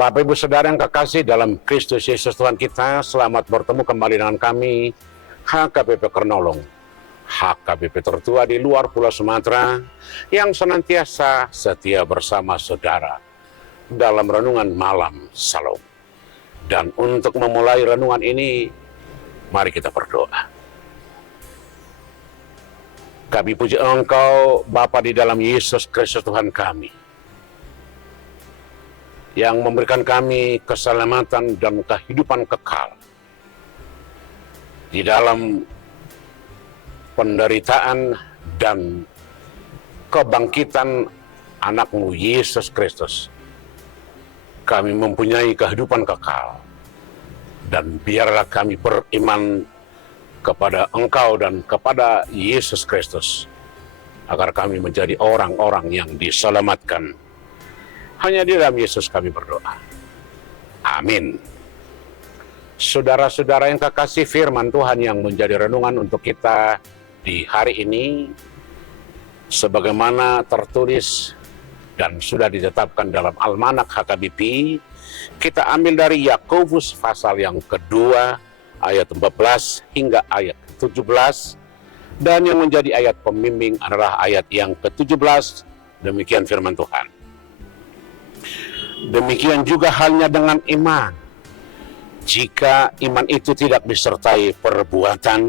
Bapak Ibu Saudara yang kekasih dalam Kristus Yesus Tuhan kita, selamat bertemu kembali dengan kami, HKBP Kernolong, HKBP tertua di luar Pulau Sumatera, yang senantiasa setia bersama saudara dalam renungan malam Salam. Dan untuk memulai renungan ini, mari kita berdoa. Kami puji Engkau, Bapa di dalam Yesus Kristus Tuhan kami, yang memberikan kami keselamatan dan kehidupan kekal di dalam penderitaan dan kebangkitan anak-Mu Yesus Kristus. Kami mempunyai kehidupan kekal, dan biarlah kami beriman kepada Engkau dan kepada Yesus Kristus, agar kami menjadi orang-orang yang diselamatkan. Hanya di dalam Yesus kami berdoa. Amin. Saudara-saudara yang kekasih, firman Tuhan yang menjadi renungan untuk kita di hari ini, sebagaimana tertulis dan sudah ditetapkan dalam Almanak HKBP, kita ambil dari Yakobus pasal yang kedua, ayat 14 hingga ayat 17, dan yang menjadi ayat pembimbing adalah ayat yang ke-17. Demikian firman Tuhan. Demikian juga halnya dengan iman. Jika iman itu tidak disertai perbuatan,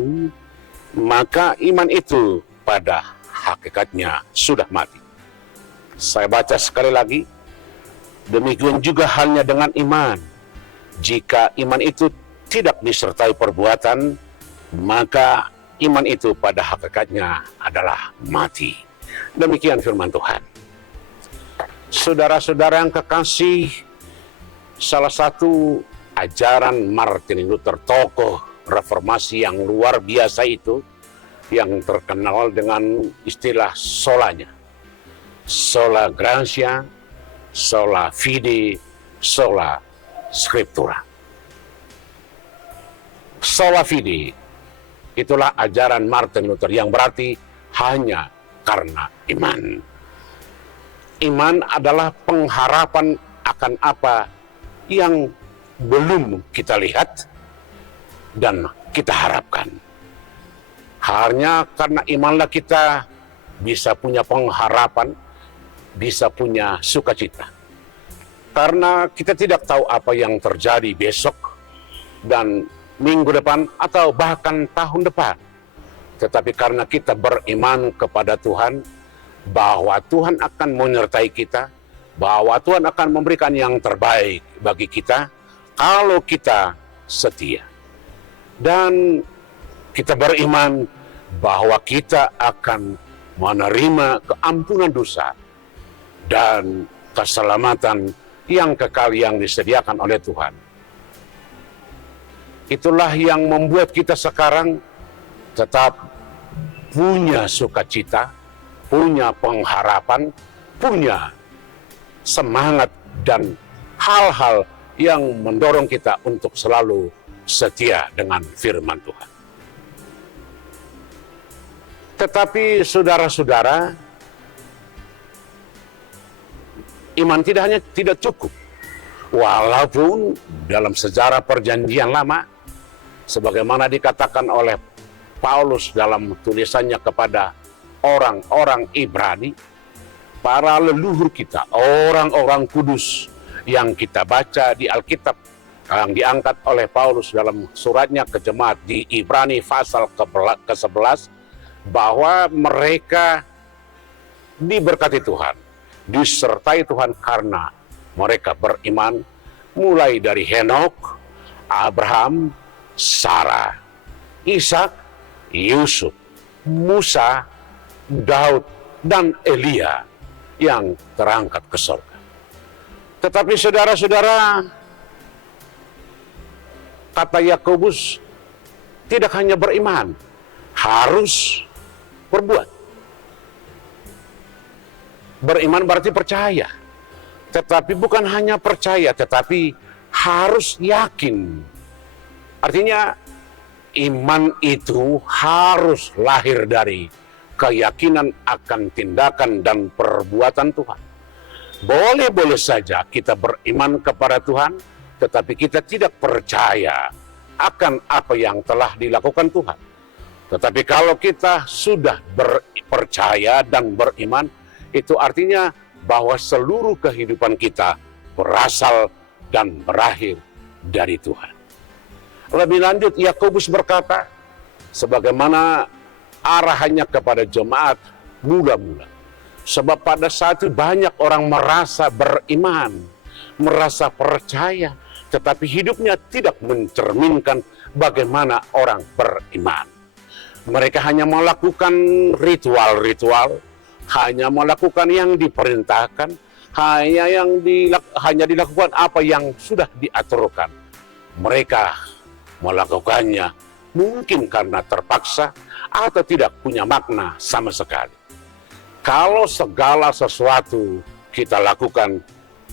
maka iman itu pada hakikatnya sudah mati. Saya baca sekali lagi. Demikian juga halnya dengan iman. Jika iman itu tidak disertai perbuatan, maka iman itu pada hakikatnya adalah mati. Demikian firman Tuhan. Saudara-saudara yang kekasih, salah satu ajaran Martin Luther, tokoh reformasi yang luar biasa itu, yang terkenal dengan istilah solanya. Sola Gratia, sola fide, sola scriptura. Sola fide, itulah ajaran Martin Luther, yang berarti hanya karena iman. Iman adalah pengharapan akan apa yang belum kita lihat dan kita harapkan. Hanya karena imanlah kita bisa punya pengharapan, bisa punya sukacita. Karena kita tidak tahu apa yang terjadi besok dan minggu depan atau bahkan tahun depan. Tetapi karena kita beriman kepada Tuhan, bahwa Tuhan akan menyertai kita, bahwa Tuhan akan memberikan yang terbaik bagi kita kalau kita setia. Dan kita beriman bahwa kita akan menerima keampunan dosa dan keselamatan yang kekal yang disediakan oleh Tuhan. Itulah yang membuat kita sekarang tetap punya sukacita, punya pengharapan, punya semangat, dan hal-hal yang mendorong kita untuk selalu setia dengan firman Tuhan. Tetapi saudara-saudara, iman tidak cukup. Walaupun dalam sejarah perjanjian lama, sebagaimana dikatakan oleh Paulus dalam tulisannya kepada orang-orang Ibrani, para leluhur kita, orang-orang kudus yang kita baca di Alkitab, yang diangkat oleh Paulus dalam suratnya ke jemaat di Ibrani pasal ke-11, bahwa mereka diberkati Tuhan, disertai Tuhan karena mereka beriman, mulai dari Henokh, Abraham, Sarah, Ishak, Yusuf, Musa, Daud, dan Elia yang terangkat ke surga. Tetapi saudara-saudara, kata Yakobus, tidak hanya beriman, harus berbuat. Beriman berarti percaya. Tetapi bukan hanya percaya, tetapi harus yakin. Artinya, iman itu harus lahir dari keyakinan akan tindakan dan perbuatan Tuhan. Boleh-boleh saja kita beriman kepada Tuhan, tetapi kita tidak percaya akan apa yang telah dilakukan Tuhan. Tetapi kalau kita sudah percaya dan beriman, itu artinya bahwa seluruh kehidupan kita berasal dan berakhir dari Tuhan. Lebih lanjut, Yakobus berkata, sebagaimana arahannya kepada jemaat mula-mula. Sebab pada saat itu banyak orang merasa beriman, merasa percaya, tetapi hidupnya tidak mencerminkan bagaimana orang beriman. Mereka hanya melakukan ritual-ritual, hanya melakukan yang diperintahkan, hanya dilakukan apa yang sudah diaturkan. Mereka melakukannya mungkin karena terpaksa atau tidak punya makna sama sekali. Kalau segala sesuatu kita lakukan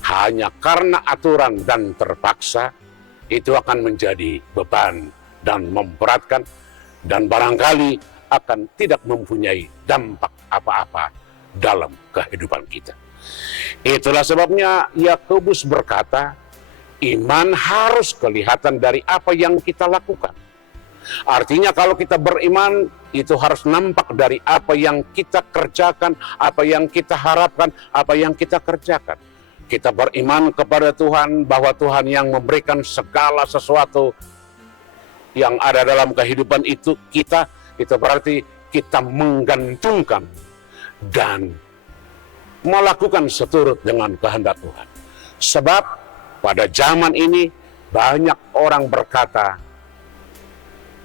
hanya karena aturan dan terpaksa, itu akan menjadi beban dan memberatkan, dan barangkali akan tidak mempunyai dampak apa-apa dalam kehidupan kita. Itulah sebabnya Yakobus berkata, iman harus kelihatan dari apa yang kita lakukan. Artinya kalau kita beriman, itu harus nampak dari apa yang kita kerjakan, apa yang kita harapkan, apa yang kita kerjakan. Kita beriman kepada Tuhan bahwa Tuhan yang memberikan segala sesuatu yang ada dalam kehidupan itu berarti kita menggantungkan dan melakukan seturut dengan kehendak Tuhan. Sebab pada zaman ini banyak orang berkata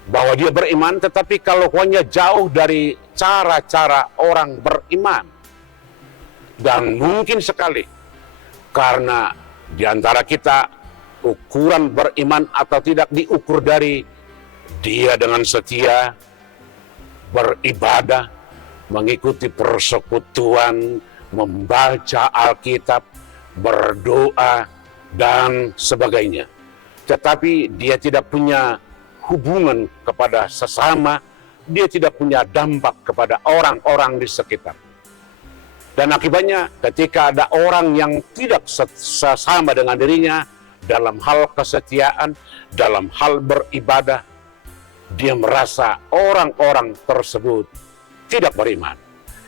bahwa dia beriman, tetapi kelakuannya jauh dari cara-cara orang beriman. Dan mungkin sekali karena di antara kita ukuran beriman atau tidak diukur dari dia dengan setia beribadah, mengikuti persekutuan, membaca Alkitab, berdoa, dan sebagainya. Tetapi dia tidak punya hubungan kepada sesama, dia tidak punya dampak kepada orang-orang di sekitar. Dan akibatnya ketika ada orang yang tidak sesama dengan dirinya dalam hal kesetiaan, dalam hal beribadah, dia merasa orang-orang tersebut tidak beriman.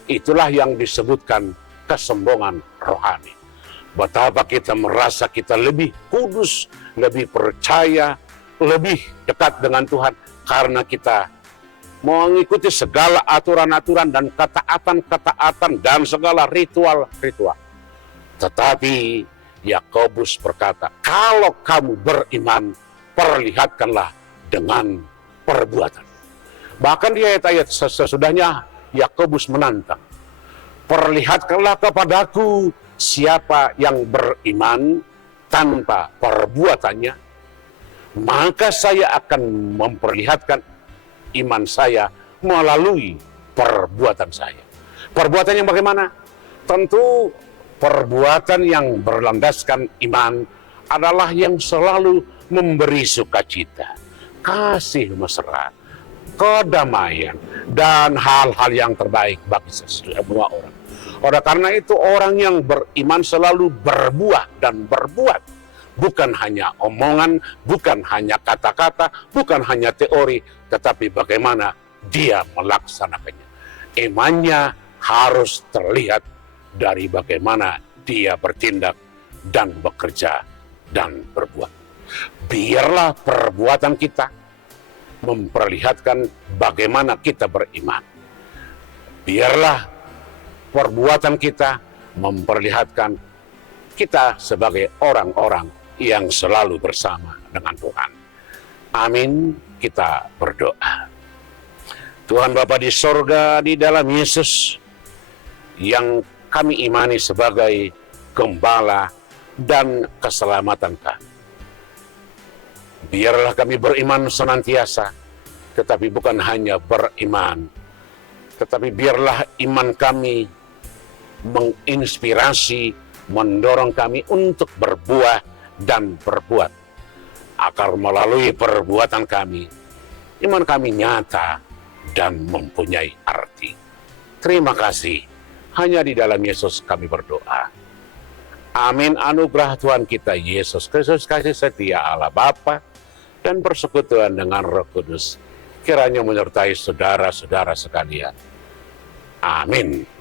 Itulah yang disebutkan kesombongan rohani. Betapa kita merasa kita lebih kudus, lebih percaya, lebih dekat dengan Tuhan karena kita mengikuti segala aturan-aturan dan ketaatan-ketaatan dan segala ritual-ritual. Tetapi Yakobus berkata, kalau kamu beriman, perlihatkanlah dengan perbuatan. Bahkan di ayat-ayat sesudahnya Yakobus menantang, perlihatkanlah kepadaku siapa yang beriman tanpa perbuatannya, maka saya akan memperlihatkan iman saya melalui perbuatan saya. Perbuatan yang bagaimana? Tentu perbuatan yang berlandaskan iman adalah yang selalu memberi sukacita, kasih mesra, kedamaian, dan hal-hal yang terbaik bagi semua orang. Oleh karena itu orang yang beriman selalu berbuah dan berbuat. Bukan hanya omongan, bukan hanya kata-kata, bukan hanya teori, tetapi bagaimana dia melaksanakannya. Imannya harus terlihat dari bagaimana dia bertindak dan bekerja dan berbuat. Biarlah perbuatan kita memperlihatkan bagaimana kita beriman. Biarlah perbuatan kita memperlihatkan kita sebagai orang-orang yang selalu bersama dengan Tuhan. Amin. Kita berdoa. Tuhan Bapa di sorga, di dalam Yesus yang kami imani sebagai gembala dan keselamatan kami. Biarlah kami beriman senantiasa, tetapi bukan hanya beriman, tetapi biarlah iman kami menginspirasi, mendorong kami untuk berbuah dan berbuat, agar melalui perbuatan kami, iman kami nyata dan mempunyai arti. Terima kasih. Hanya di dalam Yesus kami berdoa. Amin. Anugerah Tuhan kita Yesus Kristus, kasih setia Allah Bapa, dan persekutuan dengan Roh Kudus kiranya menyertai saudara-saudara sekalian. Amin.